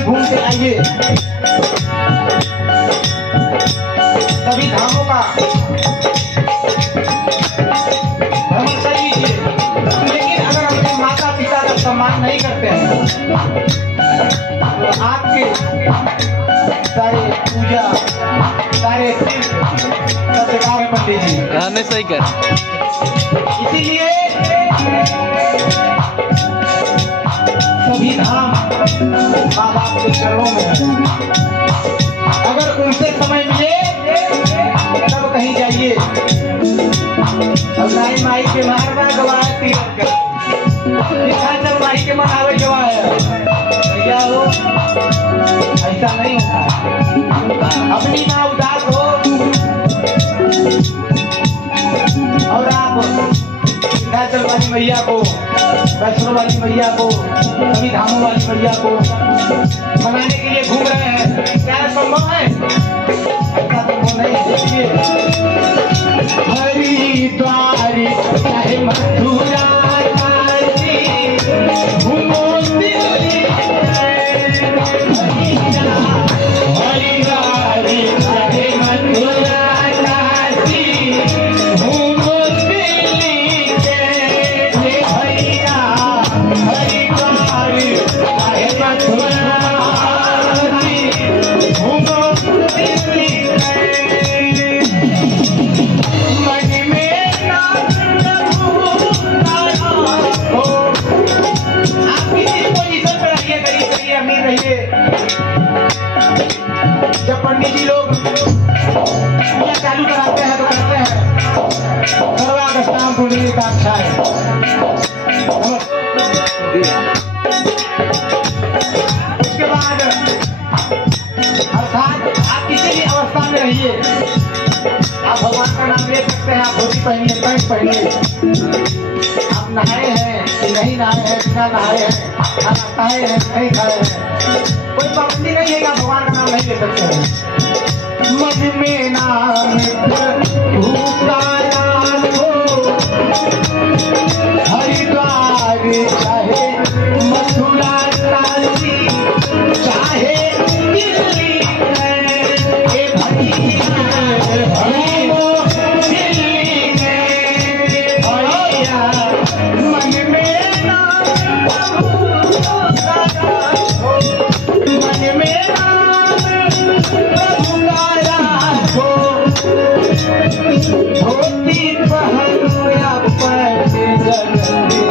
घूम के आइए, सभी धामों का भ्रमण कर लीजिए। लेकिन अगर अपने माता पिता का सम्मान नहीं करते हैं तो आपके सारे पूजा सारे सब बेकार है पंडित जी। हमें सही कर। इसीलिए सभी धाम माँ बाप के चरणों में है। अगर उनसे समय मिले तब कहीं जाइए। अब नाई माई के मार में गवाए तीरथ कर जब माई के मनावे गवाए भैया हो, ऐसा नहीं होता। अपनी माँ उदास हो और आप विंध्याचल वाली मैया को, वैष्णो वाली मैया को, सभी धामों वाली मैया को मनाने के लिए घूम रहे हैं, क्या संभव है? ऐसा संभव नहीं। देखिए हरिद्वार चाहे मथुरा काशी घूमो दिल्ली, हरिद्वार चाहे मथुरा काशी घूमो दिल्ली के भैया, हरिद्वार चाहे मथुरा काशी घूमो दिल्ली जब पंडित जी लोग पूजा चालू कराते हैं तो कहते हैं सर्वागस्ताम पुंडरीकाक्षाय। उसके बाद अर्थात आप किसी भी अवस्था में रहिए, आप भगवान का नाम ले सकते हैं। आप धोती पहनिए, पैंट पहनिए, आप नहाए हैं कि नहीं नहाए हैं, बिना नहाए हैं, खाना खाए हैं नहीं खाए हैं, कोई पाबंदी नहीं है कि आप भगवान का नाम नहीं ले सकते हैं। मन में नाम हरिद्वार चाहे मथुरा काशी चाहे दिल्ली के भैया, दिल्ली के भैया, मन में नाम मन में धोती पहनो या पैंट जगन्नी,